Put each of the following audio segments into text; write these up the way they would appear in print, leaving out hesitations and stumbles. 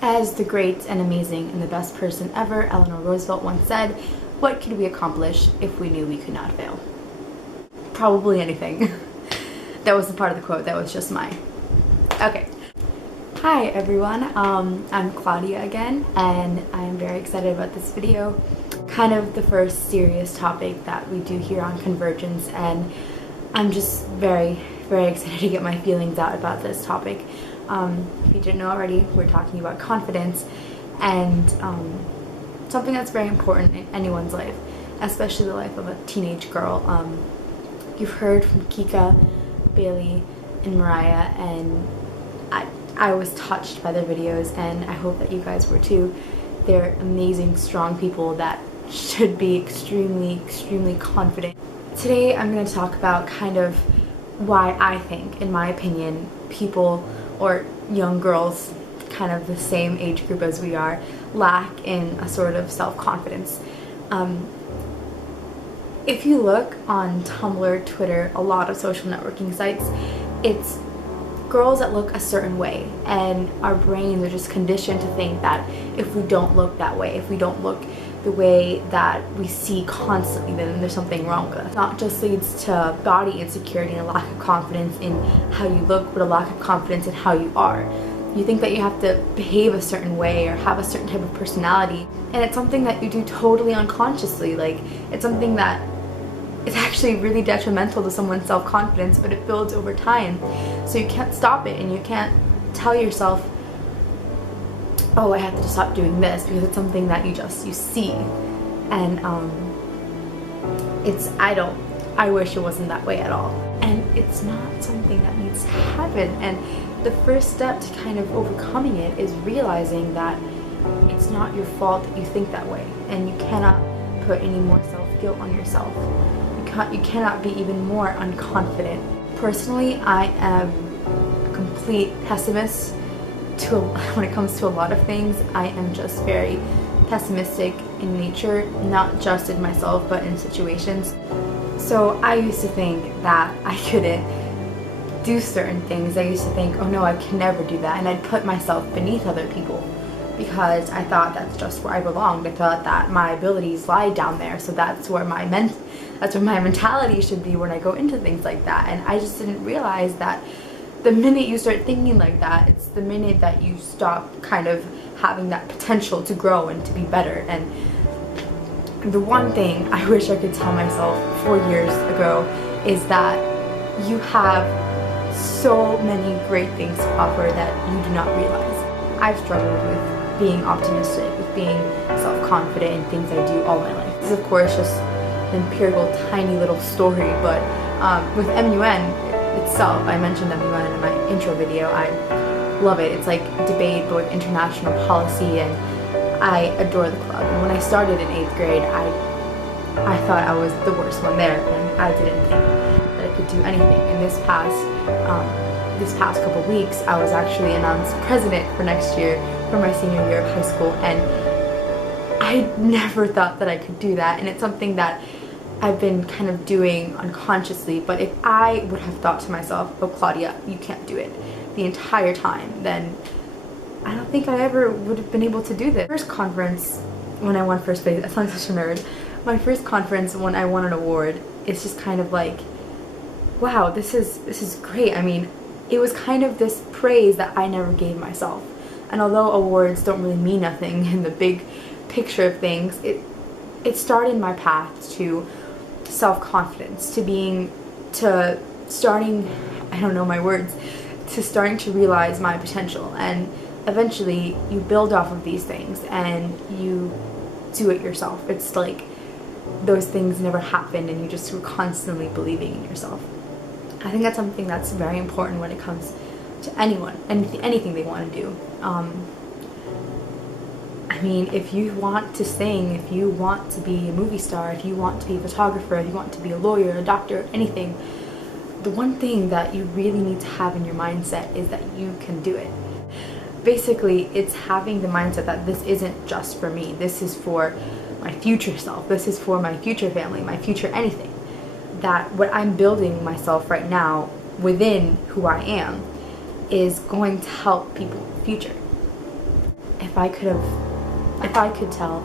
As the great and amazing and the best person ever, Eleanor Roosevelt, once said, what could we accomplish if we knew we could not fail? Probably anything. That wasn't part of the quote, that was just mine. Okay. Hi everyone, I'm Claudia again, and I'm very excited about this video. Kind of the first serious topic that we do here on Convergence, and I'm just very excited to get my feelings out about this topic. If you didn't know already, we're talking about confidence, and something that's very important in anyone's life, especially the life of a teenage girl. You've heard from Kika, Bailey, and Mariah, and I was touched by their videos, and I hope that you guys were too. They're amazing, strong people that should be extremely confident. Today I'm going to talk about kind of why I think, in my opinion, people or young girls, kind of the same age group as we are, lack in a sort of self-confidence. If you look on Tumblr, Twitter, a lot of social networking sites, it's girls that look a certain way, and our brains are just conditioned to think that if we don't look that way, if we don't look the way that we see constantly, then there's something wrong with us. It not just leads to body insecurity and a lack of confidence in how you look, but a lack of confidence in how you are. You think that you have to behave a certain way or have a certain type of personality, and it's something that you do totally unconsciously. Like, it's something that is actually really detrimental to someone's self-confidence, but it builds over time. So you can't stop it, and you can't tell yourself, oh, I have to stop doing this, because it's something that you see. And I wish it wasn't that way at all. And it's not something that needs to happen. And the first step to kind of overcoming it is realizing that it's not your fault that you think that way, and you cannot put any more self-guilt on yourself. You cannot be even more unconfident. Personally, I am a complete pessimist when it comes to a lot of things. I am just very pessimistic in nature, not just in myself, but in situations. So I used to think that I couldn't do certain things. I used to think, oh no, I can never do that, and I'd put myself beneath other people because I thought that's just where I belonged. I thought that my abilities lie down there, so that's where my mentality should be when I go into things like that. And I just didn't realize that the minute you start thinking like that, it's the minute that you stop kind of having that potential to grow and to be better. And the one thing I wish I could tell myself 4 years ago is that you have so many great things to offer that you do not realize. I've struggled with being optimistic, with being self-confident in things I do all my life. This is of course just an empirical tiny little story, but with MUN itself, I mentioned MUN in my intro video. I love it. It's like debate but with international policy, and I adore the club. And when I started in 8th grade, I thought I was the worst one there, and I didn't think that I could do anything. And this past couple weeks, I was actually announced president for next year, for my senior year of high school, and I never thought that I could do that. And it's something that I've been kind of doing unconsciously, but if I would have thought to myself, oh Claudia, you can't do it, the entire time, then I don't think I ever would have been able to do this. First conference when I won first place, I sound like such a nerd. My first conference when I won an award, it's just kind of like, wow, this is great. I mean, it was kind of this praise that I never gave myself. And although awards don't really mean nothing in the big picture of things, it started my path to self-confidence, to starting, I don't know my words, to starting to realize my potential. And eventually you build off of these things and you do it yourself. It's like those things never happened, and you just were constantly believing in yourself. I think that's something that's very important when it comes to anyone, anything they want to do. I mean, if you want to sing, if you want to be a movie star, if you want to be a photographer, if you want to be a lawyer, a doctor, anything, the one thing that you really need to have in your mindset is that you can do it. Basically, it's having the mindset that this isn't just for me, this is for my future self, this is for my future family, my future anything. That what I'm building myself right now within who I am is going to help people in the future. if I could tell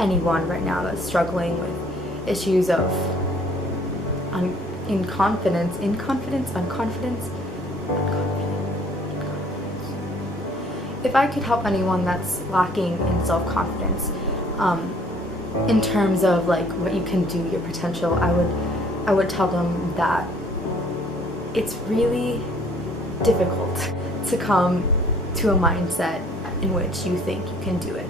anyone right now that's struggling with issues of inconfidence, unconfidence. If I could help anyone that's lacking in self-confidence, in terms of like what you can do, your potential, I would tell them that it's really difficult to come to a mindset in which you think you can do it.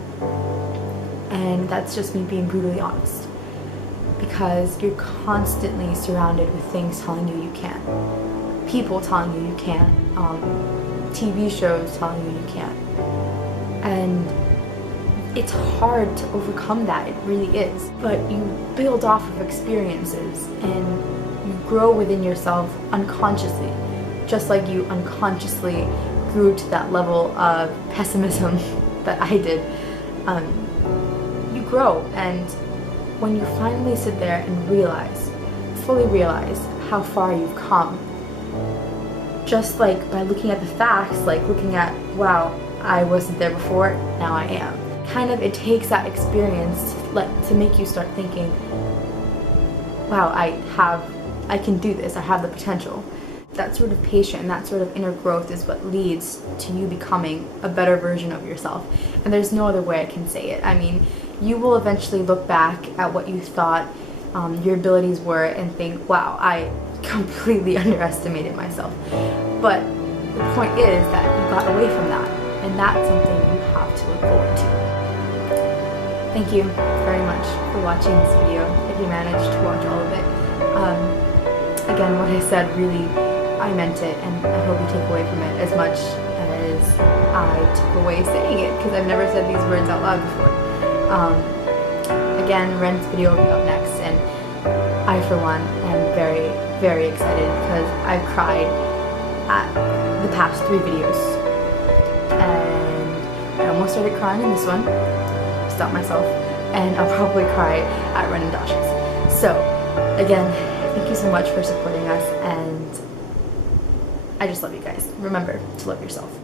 And that's just me being brutally honest. Because you're constantly surrounded with things telling you you can't. People telling you you can't. TV shows telling you you can't. And it's hard to overcome that, it really is. But you build off of experiences and you grow within yourself unconsciously. Just like you unconsciously grew to that level of pessimism that I did. You grow, and when you finally sit there and fully realize how far you've come, just like by looking at the facts, like looking at, wow, I wasn't there before, now I am. Kind of, it takes that experience to make you start thinking, wow, I can do this, I have the potential. That sort of patience and that sort of inner growth is what leads to you becoming a better version of yourself. And there's no other way I can say it. I mean, you will eventually look back at what you thought your abilities were and think, wow, I completely underestimated myself. But the point is that you got away from that, and that's something you have to look forward to. Thank you very much for watching this video, if you managed to watch all of it. Again, what I said, really, I meant it, and I hope you take away from it as much as I took away saying it, because I've never said these words out loud before. Again, Ren's video will be up next, and I, for one, am very, very excited because I've cried at the past 3 videos, and I almost started crying in this one, stopped myself, and I'll probably cry at Ren and Dash's. So, again, thank you so much for supporting us, and I just love you guys. Remember to love yourself.